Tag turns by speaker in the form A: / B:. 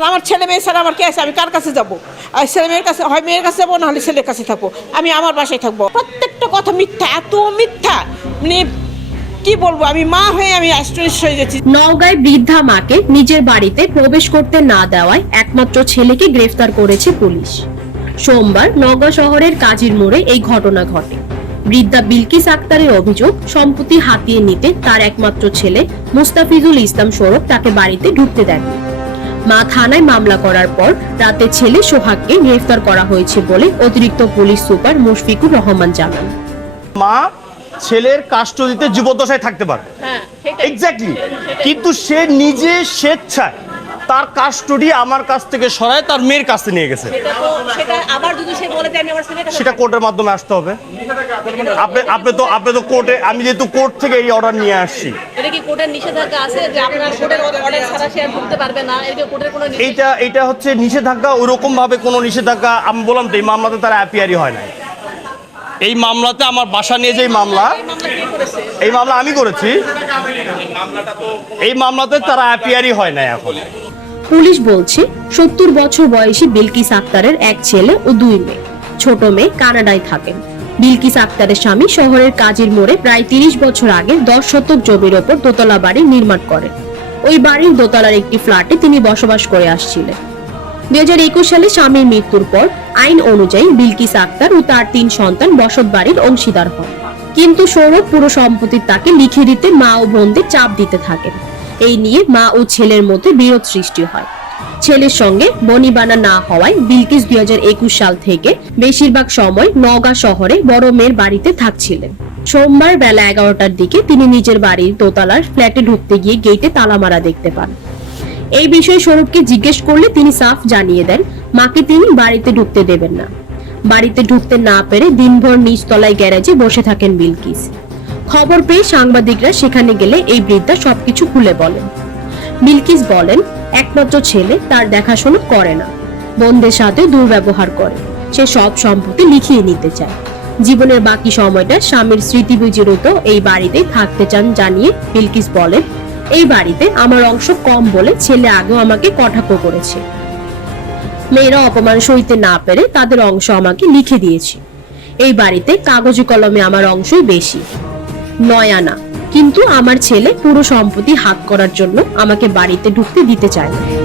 A: আমার ছেলে মেয়ে ছাড়া আমার কে আছে? আমি কার কাছে যাব? আর ছেলে মেয়ের কাছে হয় মেয়ের কাছে যাব, নাহলে ছেলের কাছে থাকব। আমি আমার বাসায় থাকব। প্রত্যেকটা কথা মিথ্যা, এত মিথ্যা। মানে কি বলব? আমি মা হয়ে আমি আশ্চর্য হয়ে যাচ্ছি।
B: নওগাঁয় বৃদ্ধা মাকে নিজের বাড়িতে প্রবেশ করতে না দেওয়ায় একমাত্র ছেলেকে গ্রেফতার করেছে পুলিশ। সোমবার নওগাঁ শহরের কাজীর মোড়ে এই ঘটনা ঘটে। বৃদ্ধা বিলকিস আক্তারের অভিযোগ, সম্পত্তি হাতিয়ে নিতে তার একমাত্র ছেলে মুস্তাফিজুল ইসলাম সৌরভ তাকে বাড়িতে ঢুকতে দেননি মা থানায় মামলা করার পর রাতে ছেলে সোহাগকে গ্রেফতার করা হয়েছে বলে অতিরিক্ত পুলিশ সুপার মুশফিকুর রহমান জানান।
C: মা ছেলের কাস্টডিতে যুবদশায় থাকতে পারে। এক্স্যাক্টলি কিন্তু সে নিজে স্বেচ্ছায় তার কাস্টডি আমার কাছ থেকে সরায় তার মেয়ের কাছে নিয়ে গেছে।
D: সেটা
C: কোর্টের মাধ্যমে আসতে হবে। আপনি আপনি তো আপনি তো কোর্টে আমি যেহেতু কোর্ট থেকে এই অর্ডার নিয়ে আসছি।
D: না?
C: এইটা এটা হচ্ছে নিষেধাজ্ঞা ওরকম ভাবে কোনো নিষেধাজ্ঞা আমি বললাম তো এই মামলাতে তারা অ্যাপিয়ারি হয় নাই। এই মামলাতে আমার বাসা নিয়ে যে মামলা
D: এই মামলা
C: আমি করেছি। এই মামলাতে তারা অ্যাপিয়ারি হয় নাই এখন।
B: পুলিশ বলছে, সত্তর বছর বয়সী বিলকিস আক্তারের এক ছেলে ও দুই মেয়ে। ছোট মেয়ে কানাডায় থাকেন। বিলকিস আক্তারের স্বামী শহরের কাজীর মোড়ে প্রায় তিরিশ বছর আগে দশ শতক জমির ওপর দোতলা বাড়ি নির্মাণ করেন। ওই বাড়ির দোতলার একটি ফ্ল্যাটে তিনি বসবাস করে আসছিলেন। দুই হাজার একুশ সালে স্বামীর মৃত্যুর পর আইন অনুযায়ী বিলকিস আক্তার ও তার তিন সন্তান বসত বাড়ির অংশীদার হন। কিন্তু সৌরভ পুরো সম্পত্তির তাকে লিখে দিতে মা ও বোনদের চাপ দিতে থাকেন। এই নিয়ে মা ও ছেলের মধ্যে বিরোধ সৃষ্টি হয়। ছেলের সঙ্গে বনিবানা না হওয়ায় বিলকিস দুই হাজার একুশ সাল থেকে বেশিরভাগ সময় নওগাঁ শহরে বড় মেয়ের বাড়িতে থাকছিলেন। সোমবার বেলা এগারোটার দিকে তিনি নিজের বাড়ির দোতলার ফ্ল্যাটে ঢুকতে গিয়ে গেটে তালা মারা দেখতে পান। এই বিষয়ে সৌরভকে জিজ্ঞেস করলে তিনি সাফ জানিয়ে দেন, মাকে তিনি বাড়িতে ঢুকতে দেবেন না। বাড়িতে ঢুকতে না পেরে দিনভর নিচতলায় গ্যারেজে বসে থাকেন বিলকিস। খবর পেয়ে সাংবাদিকরা সেখানে গেলে এই বৃদ্ধা সবকিছু খুলে বলেন। বিলকিস বলেন, একমাত্র ছেলে তার দেখাশোনা করে না। বোনদের সাথে দুর্ব্যবহার করে। সে সব সম্পত্তি লিখিয়ে নিতে চায়। জীবনের বাকি সময়টা স্বামীর স্মৃতি বিজড়িত এই বাড়িতেই থাকতে চান জানিয়ে বিলকিস বলেন, এই বাড়িতে আমার অংশ কম বলে ছেলে আগেও আমাকে কটাক্ষ করেছে। মেয়েরা অপমান সইতে না পেরে তাদের অংশ আমাকে লিখে দিয়েছে। এই বাড়িতে কাগজে কলমে আমার অংশই বেশি। নয় আনা। কিন্তু আমার ছেলে পুরো সম্পত্তি হাত করার জন্য আমাকে বাড়িতে ঢুকতে দিতে চায় না।